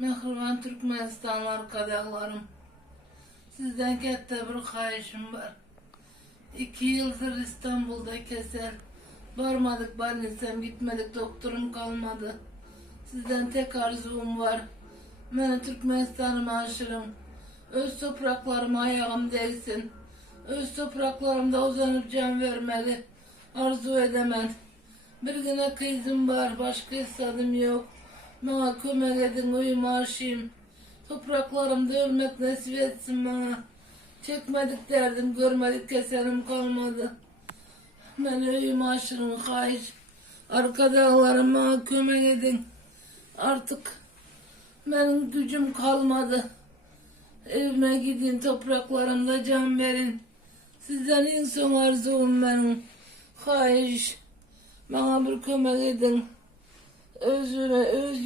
Mehriban Türkmenistan arkadaşlarım, sizden katta bir kayışım var. 2 yıldır İstanbul'da keser. Varmadık barnesem, gitmedik, doktorum kalmadı. Sizden tek arzum var. Beni Türkmenistan'ıma aşırım. Öz topraklarıma ayağım değsin. Öz topraklarımda uzanıp can vermeli. Arzu edemem. Bir güne kızım var, başka istedim yok. Bana kömek edin, uyuma aşayım. Topraklarımda ölmek nasip etsin bana. Çekmedik derdim, görmedik keserim kalmadı. Ben uyuma aşırım, kayış. Arkadaşlarım bana kömek edin. Artık benim gücüm kalmadı. Evime gidin, topraklarımda can verin. Sizden en son arzum benim. Kayış. Bana bir kömek edin. Öz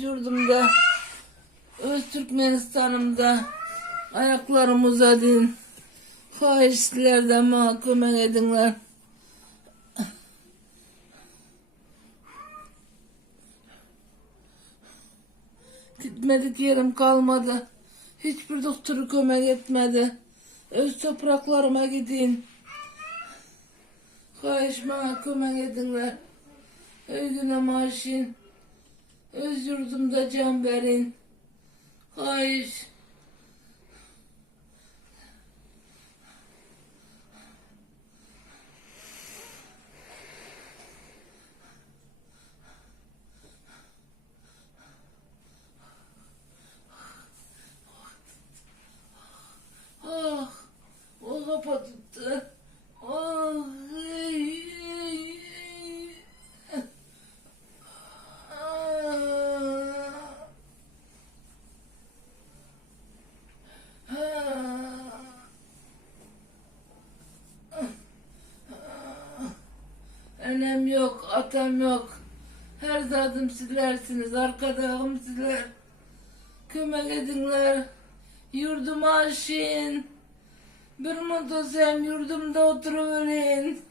yurdumda, öz Türkmenistan'ımda ayaklarımı uzadın. Faizlerden bana kömek edinler. Gitmedik yerim kalmadı. Hiçbir doktoru kömek etmedi. Öz topraklarıma gidin. Fahiş bana kömek edinler. Öğüdüne maaşın. Öz yurdumda can verin. Fahiş. Ah, o kapattı. Ah, Annem yok, atam yok. Her zadım sizlersiniz, arkadaşım sizler. Kömek edinler. Yurduma aşın. Bir mutluyum, yurdumda oturuverin.